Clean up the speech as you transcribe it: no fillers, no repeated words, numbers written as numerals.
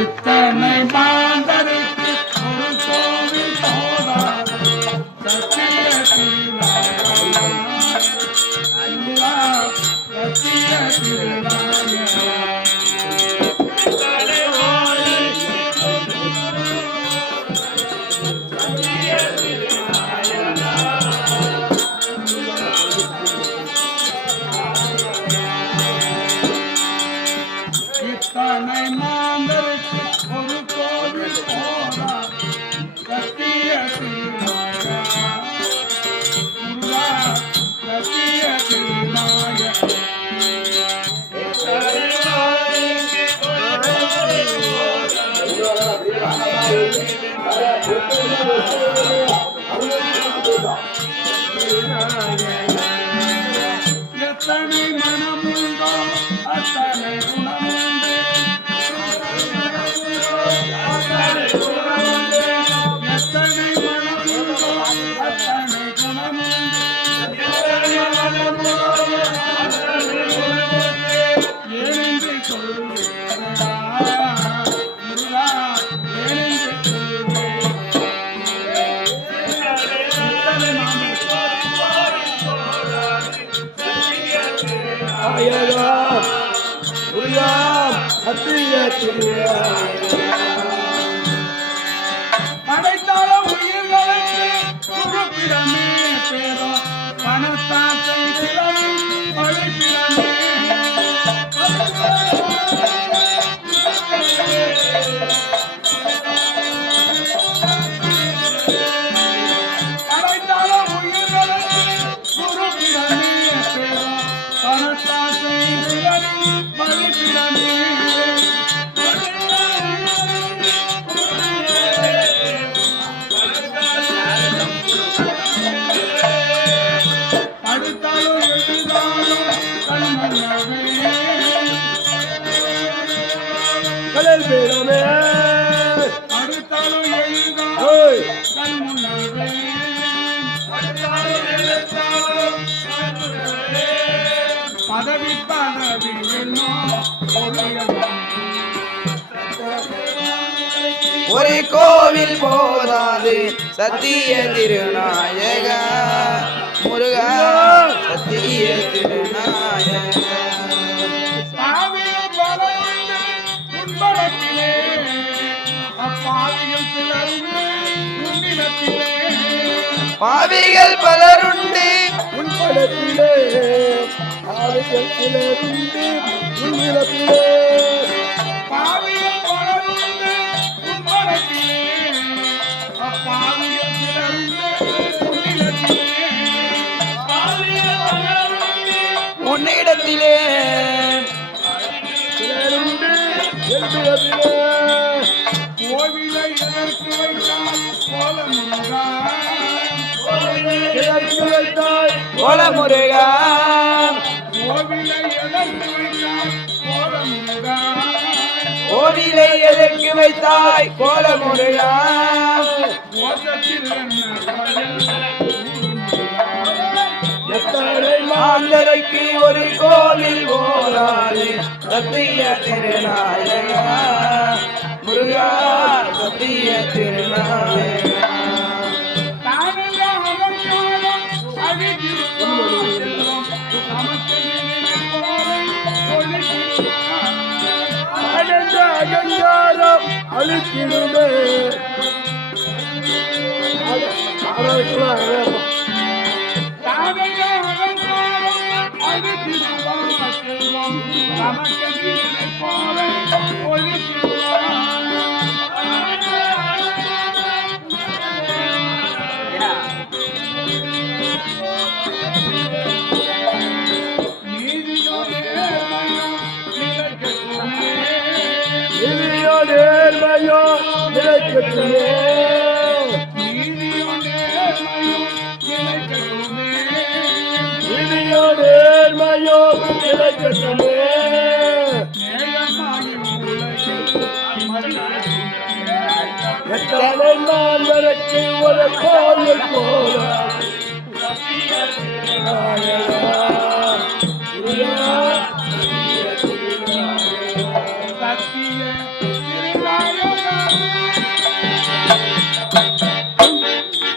இத்தனை மாந்தருக்கு ஒரு கோவில் போதாது சத்திய இத்தனை மாந்தருக்கு ஒரு கோவில் போதாது சத்திய சத்திய எத்தனை மனமுண்டோ அத்தனை குணமுண்டு எத்தனை மனமுண்டோ அத்தனை குணமுண்டு எழுந்து சொல்லுகிறா முருகா எழுந்து படைத்தால உயிர்களுக்கு குருப்பிடமே பேரோ பணத்தாசை சிறவி பழிப்பிடமே படைத்தால உயிர்களுக்கு குருப்பிடமே பேரோ பணத்தாசை சிறவி பழிப்பிடமே அடுத்தாலும் எழுதாலும் கண்மணவே கடல் பேரமே அடுத்தாலும் எழுதாலும் கண்முன்னவே பதவி பதவி ஒரு கோவில் போதாது சத்திய திருநாயக முருகா சத்திய திருநாயக பாவிகள் பலருண்டு உன்படத்திலே பாவிகள் சிலருண்டு உன்னிடத்திலே பாவிகள் பலருண்டு உன்படத்திலே அப்பாவிகள் சிலருண்டு உன்னிடத்திலே உன்னிடத்திலே சிலருண்டு என்னிடத்திலே கோவிலை எதற்கு வைத்தால் கோலமுருகா எதற்கு வைத்தாய் கோலமுருகா கோவிலை எதற்கு வைத்தால் கோலமுருகா கோவிலை எதற்கு வைத்தாய் கோலமுருகா மோசத்தில் எத்தனை மாந்தரைக்கு ஒரு கோவில் போராது சத்திய திருநாயகா முருகா சத்திய திருநாயகா அகங்காரம் அழித்திடுமே நேர்மையோ நிலைக்கட்டுமே நீதியோ நேர்மையோ நிலைக்கட்டுமே எத்தனை மாந்தருக்கு ஒரு கோயில் போல சத்திய